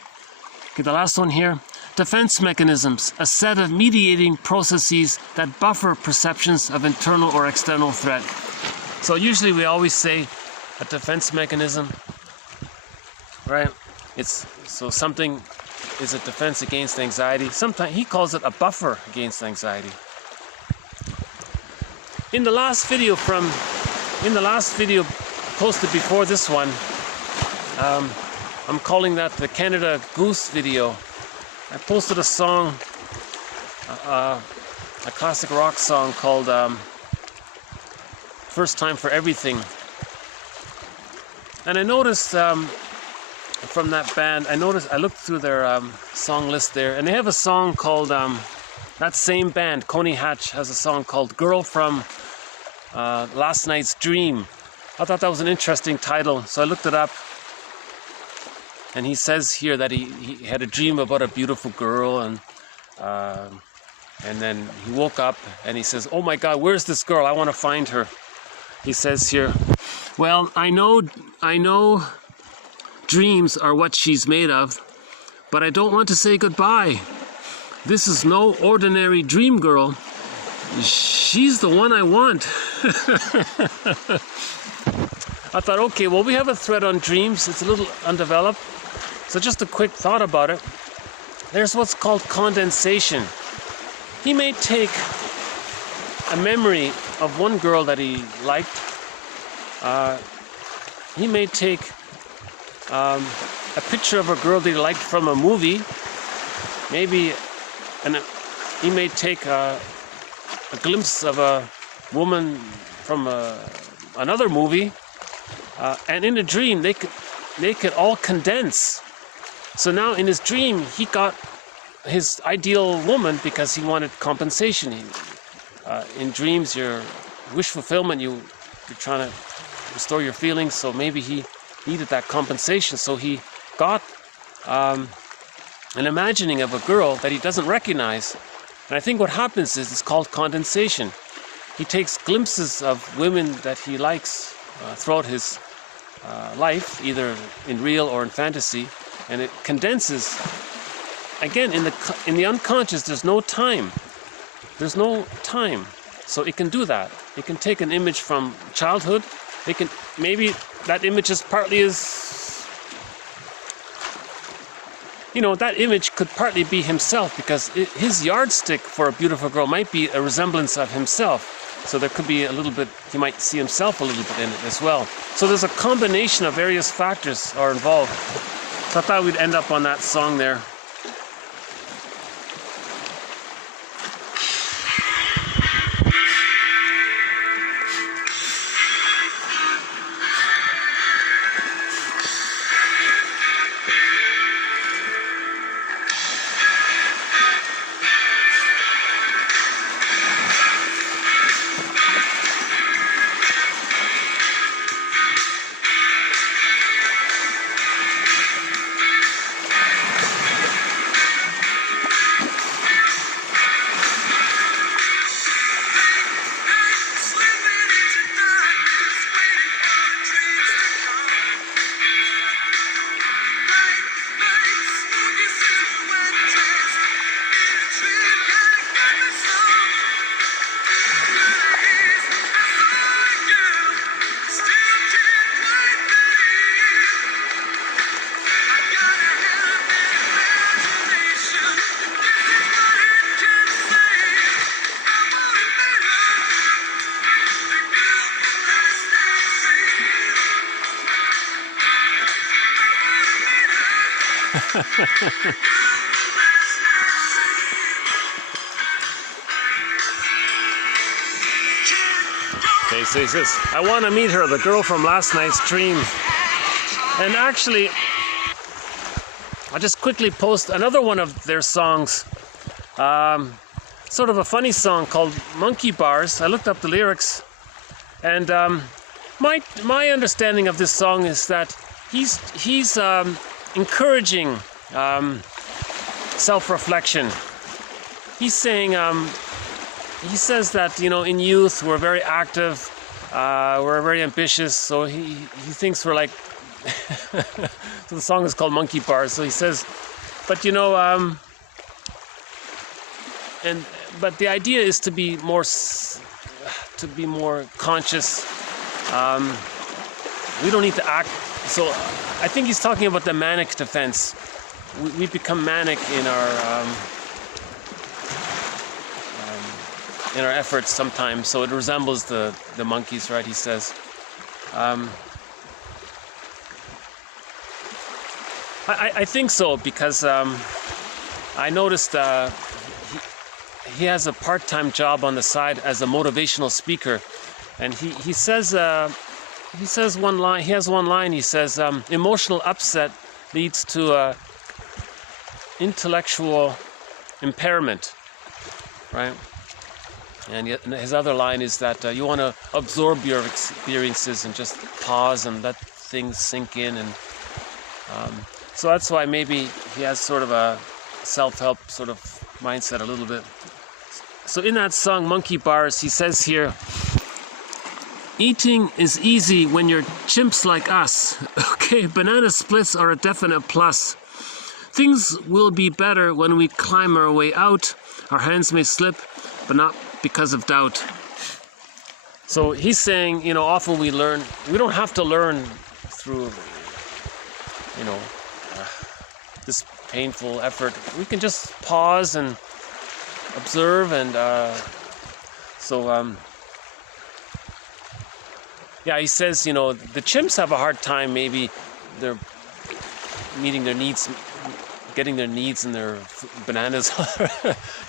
Okay, the last one here. Defense mechanisms, a set of mediating processes that buffer perceptions of internal or external threat. So usually we always say a defense mechanism, right? So something is a defense against anxiety. Sometimes he calls it a buffer against anxiety. In the last video posted before this one, I'm calling that the Canada Goose video. I posted a song, a classic rock song called First Time for Everything. And I noticed from that band, I looked through their song list there, and they have a song called, that same band, Coney Hatch, has a song called Girl from Last Night's Dream. I thought that was an interesting title, so I looked it up. And he says here that he had a dream about a beautiful girl, and then he woke up and he says, "Oh my God, where's this girl? I want to find her." He says here, "Well, I know dreams are what she's made of, but I don't want to say goodbye. This is no ordinary dream girl. She's the one I want." I thought, okay, well, we have a thread on dreams. It's a little undeveloped. So just a quick thought about it. There's what's called condensation. He may take a memory of one girl that he liked. He may take a picture of a girl that he liked from a movie. Maybe he may take a glimpse of a woman from another movie. And in a dream, they could all condense. So now in his dream, he got his ideal woman because he wanted compensation. In dreams, your wish fulfillment, you're trying to restore your feelings. So maybe he needed that compensation. So he got an imagining of a girl that he doesn't recognize. And I think what happens is it's called condensation. He takes glimpses of women that he likes throughout his life, either in real or in fantasy, and it condenses. Again, in the unconscious, there's no time. There's no time, so it can do that. It can take an image from childhood. It can maybe that image is partly that image could partly be himself, because his yardstick for a beautiful girl might be a resemblance of himself. So there could be a little bit, he might see himself a little bit in it as well. So there's a combination of various factors are involved. So I thought we'd end up on that song there. Okay, so he says, "I want to meet her, the girl from last night's dream." And actually, I'll just quickly post another one of their songs. Sort of a funny song called Monkey Bars. I looked up the lyrics, and my understanding of this song is that he's encouraging self-reflection. He's saying, he says that, in youth we're very active, we're very ambitious, so he thinks we're like, so the song is called Monkey Bars. So he says, but but the idea is to be more conscious. We don't need to act So I think he's talking about the manic defense. We become manic in our efforts sometimes. So it resembles the monkeys, right? He says. I think so, because I noticed he has a part-time job on the side as a motivational speaker, and he says one line. He has one line. He says emotional upset leads to intellectual impairment, right? And his other line is that you want to absorb your experiences and just pause and let things sink in, and so that's why maybe he has sort of a self-help sort of mindset a little bit. So in that song, Monkey Bars, he says here, eating is easy when you're chimps like us. Okay, banana splits are a definite plus. Things will be better when we climb our way out. Our hands may slip, but not because of doubt. So he's saying, you know, often we don't have to learn through, you know, this painful effort. We can just pause and observe, and yeah, he says, you know, the chimps have a hard time, maybe they're meeting their needs, getting their needs and their bananas.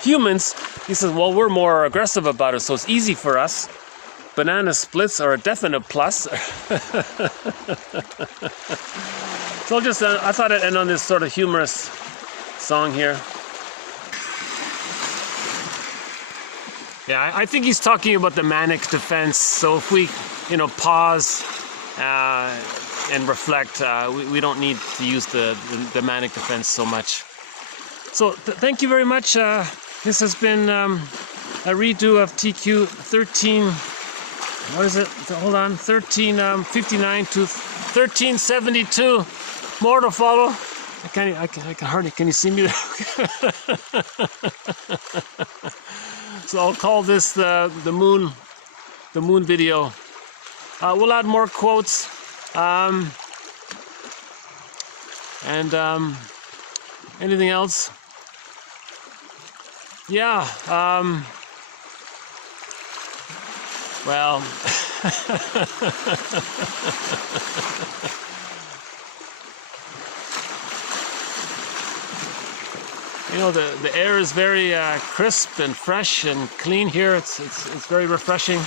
Humans, he says, well, we're more aggressive about it, so it's easy for us. Banana splits are a definite plus. So I thought I'd end on this sort of humorous song here. Yeah, I think he's talking about the manic defense. So if we, you know, pause and reflect, we don't need to use the manic defense so much. So thank you very much. This has been a redo of TQ 13. What is it? Hold on, 1359 to 1372. More to follow. I can hardly. Can you see me there? So I'll call this the moon video. We'll add more quotes and anything else. Yeah. Well. You know, the air is very crisp and fresh and clean here. It's very refreshing,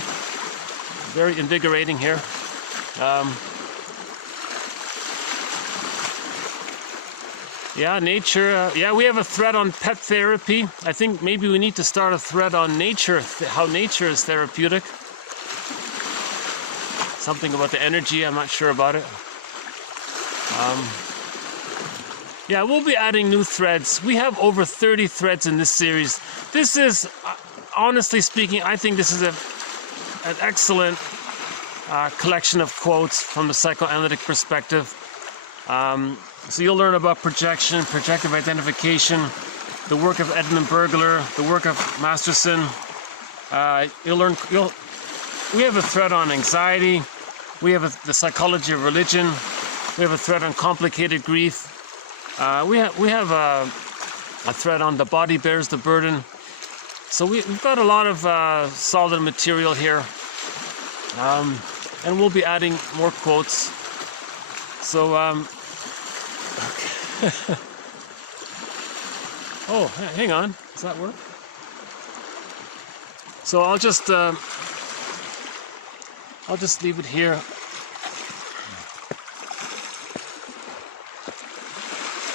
very invigorating here. Yeah, nature. Yeah, we have a thread on pet therapy. I think maybe we need to start a thread on nature, how nature is therapeutic. Something about the energy, I'm not sure about it. Yeah, we'll be adding new threads. We have over 30 threads in this series. This is, honestly speaking, I think this is an excellent collection of quotes from the psychoanalytic perspective. So you'll learn about projection, projective identification, the work of Edmund Bergler, the work of Masterson. We have a thread on anxiety. We have the psychology of religion. We have a thread on complicated grief. We have a thread on the body bears the burden. So we've got a lot of solid material here, and we'll be adding more quotes. So okay. Oh, hang on, does that work? So I'll just leave it here.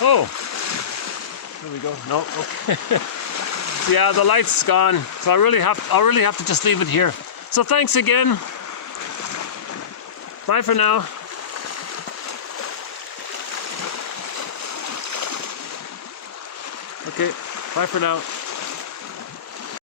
Oh, there we go. No, okay. Yeah, the light's gone, so I'll really have to just leave it here. So thanks again. Bye for now. Okay, bye for now.